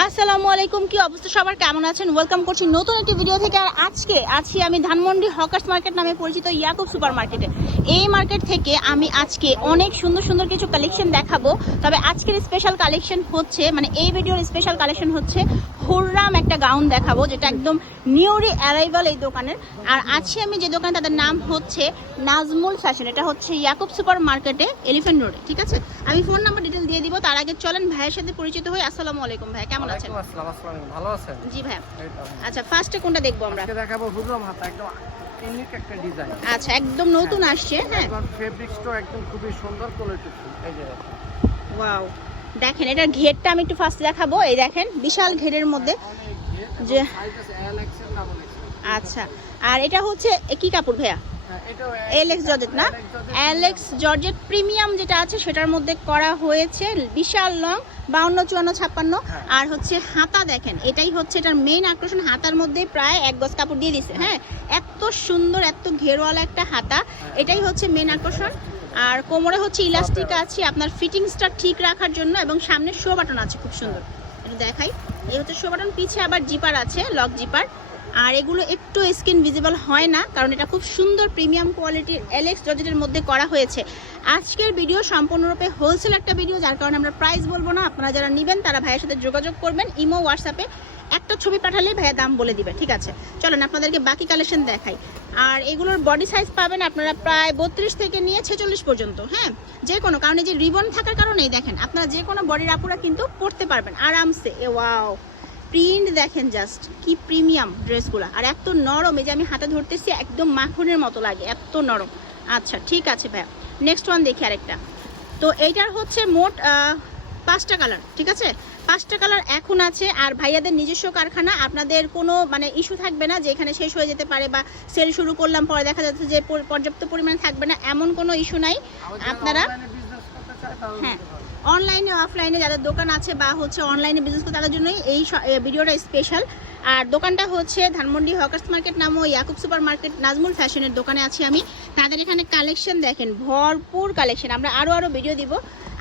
আসসালামু আলাইকুম, কি অবস্থা সবার? কেমন আছেন? ওয়েলকাম করছি নতুন একটি ভিডিও থেকে। আর আজকে আছি আমি ধানমন্ডি হকার্স মার্কেট নামে পরিচিত ইয়াকুব সুপার মার্কেটে এই মার্কেট থেকে আমি আজকে অনেক সুন্দর সুন্দর কিছু কালেকশন দেখাবো। তবে আজকের স্পেশাল কালেকশন হচ্ছে মানে এই ভিডিওর স্পেশাল কালেকশন হচ্ছে হুররাম একটা গাউন দেখাবো, যেটা একদম নিউরি অ্যারাইভাল এই দোকানের। আর আজকে আমি যে দোকানে, তাদের নাম হচ্ছে নাজমুল ফ্যাশন এটা হচ্ছে ইয়াকুব সুপার মার্কেটে এলিফেন্ট রোডে ঠিক আছে? আমি ফোন নাম্বার ডিটেল দিয়ে দিব, তার আগে চলেন ভাইয়ের সাথে পরিচিত হই। আসসালামু আলাইকুম ভাই, কেমন আছেন ওয়ালাইকুম আসসালাম, ভালো আছেন? জি ভাই আচ্ছা ফার্স্টে কোনটা দেখব আমরা? আজকে দেখাবো হুজুম হাতা, একদম unique একটা design। আচ্ছা একদম নতুন আসছে হ্যাঁ। একদম fabrics একদম খুবই সুন্দর ফুল। এই যে ওয়াও দেখেন এটার ঘেরটা আমি একটু ফার্স্ট দেখাবো। এই দেখেন বিশাল ঘেরের মধ্যে এবং যে-। আচ্ছা আর এটা হচ্ছে কি কাপড় ভাইয়া? হ্যাঁ, এলেক্স জর্জেট না? অ্যালেক্স জর্জেট প্রিমিয়াম যেটা আছে সেটার মধ্যে করা হয়েছে বিশাল লং বাউন্ন চুয়ান্ন ছাপ্পান্ন। হ্যাঁ। আর হচ্ছে হাতা দেখেন এটাই হচ্ছে এটার মেইন আকর্ষণ হাতার মধ্যে প্রায় এক গজ কাপড় দিয়ে দিছে হ্যাঁ? এত সুন্দর এত ঘেরওয়ালা একটা হাতা এটাই হচ্ছে মেইন আকর্ষণ। আর কোমরে হচ্ছে ইলাস্টিক আছে আপনার ফিটিংসটা ঠিক রাখার জন্য এবং সামনে শো বাটন আছে খুব সুন্দর। এটা দেখাই। এই হচ্ছে শো বাটন পিছে আবার জিপার আছে লক জিপার আর এগুলো একটু স্কিন ভিজিবল হয় না, কারণ এটা খুব সুন্দর প্রিমিয়াম কোয়ালিটির এলেক্স জর্জেটের মধ্যে করা হয়েছে। আজকের ভিডিও সম্পূর্ণরূপে হোলসেল একটা ভিডিও যার কারণে আমরা প্রাইস বলব না, আপনারা যারা নেবেন তারা ভাইয়ের সাথে যোগাযোগ করবেন, ইমো হোয়াটসঅ্যাপে একটা ছবি পাঠালেই ভাইয়া দাম বলে দিবে, ঠিক আছে? চলেন, আপনাদেরকে বাকি কালেকশন দেখাই। আর এগুলোর বডি সাইজ পাবেন আপনারা প্রায় বত্রিশ থেকে নিয়ে ছেচল্লিশ পর্যন্ত হ্যাঁ? যে কোনো, কারণে যে রিবন থাকার কারণেই দেখেন, আপনারা যে কোনো বডির আপুরা কিন্তু পরতে পারবেন, আরামসে, এ ওয়াও প্রিন্ট দেখেন জাস্ট কি প্রিমিয়াম ড্রেসগুলো। আর এত নরম এই যে আমি হাতে ধরতেছি একদম মাখনের মতো লাগে এত নরম। আচ্ছা ঠিক আছে ভাইয়া। নেক্সট ওয়ান দেখি আরেকটা। তো এইটার হচ্ছে মোট পাঁচটা কালার ঠিক আছে? পাঁচটা কালার এখন আছে আর ভাইয়াদের নিজস্ব কারখানা আপনাদের কোনো মানে ইস্যু থাকবে না যে এখানে শেষ হয়ে যেতে পারে বা সেল শুরু করলাম পরে দেখা যাচ্ছে যে পর্যাপ্ত পরিমাণে থাকবে না এমন কোনো ইস্যু নাই। আপনারা হ্যাঁ। অনলাইনে অফলাইনে যাদের দোকান আছে বা হচ্ছে অনলাইনে বিজনেস করে, তাদের জন্যই এই ভিডিওটা স্পেশাল আর দোকানটা হচ্ছে ধানমন্ডি হকার্স মার্কেট নাম ও ইয়াকুব সুপার মার্কেট নাজমুল ফ্যাশনের দোকানে আছি আমি। তাদের এখানে কালেকশন দেখেন, ভরপুর কালেকশন আমরা আরও আরও ভিডিও দিব।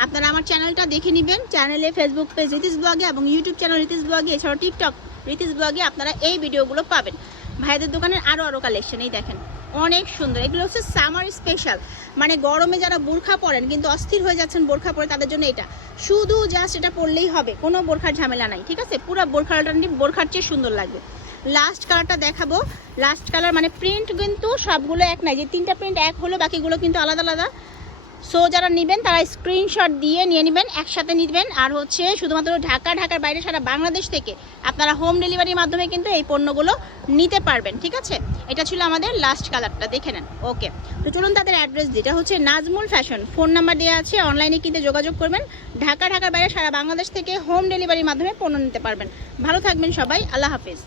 আপনারা আমার চ্যানেলটা দেখে নেবেন। চ্যানেলে ফেসবুক পেজ রিতিস ব্লগে এবং ইউটিউব চ্যানেল রিতিস ব্লগে এছাড়াও টিকটক রিতিস ব্লগে আপনারা এই ভিডিওগুলো পাবেন। ভাইদের দোকানের আরও আরও কালেকশন এই দেখেন। অনেক সুন্দর। এগুলো হচ্ছে সামার স্পেশাল মানে গরমে যারা বোরখা পরেন, কিন্তু অস্থির হয়ে যাচ্ছেন বোরখা পরে, তাদের জন্য এটা। শুধু জাস্ট এটা পরলেই হবে, কোনো বোরখার ঝামেলা নাই, ঠিক আছে? পুরো অল্টারনেটিভ বোরখার চেয়ে সুন্দর লাগবে। লাস্ট কালারটা দেখাবো। লাস্ট কালার মানে প্রিন্ট কিন্তু সবগুলো এক নাই। যে তিনটা প্রিন্ট এক হলো, বাকিগুলো কিন্তু আলাদা আলাদা। সো যারা নেবেন, তারা স্ক্রিনশট দিয়ে নিয়ে নেবেন, একসাথে নেবেন। আর হচ্ছে শুধুমাত্র ঢাকা, ঢাকার বাইরে সারা বাংলাদেশ থেকে আপনারা হোম ডেলিভারির মাধ্যমে কিন্তু এই পণ্যগুলো নিতে পারবেন, ঠিক আছে? এটা ছিল আমাদের লাস্ট কালারটা দেখে নেন। ওকে তো চলুন তাদের অ্যাড্রেস যেটা হচ্ছে নাজমুল ফ্যাশন ফোন নাম্বার দেওয়া আছে অনলাইনে কিনতে যোগাযোগ করবেন। ঢাকা, ঢাকার বাইরে সারা বাংলাদেশ থেকে হোম ডেলিভারির মাধ্যমে পণ্য নিতে পারবেন। ভালো থাকবেন সবাই, আল্লাহ হাফিজ।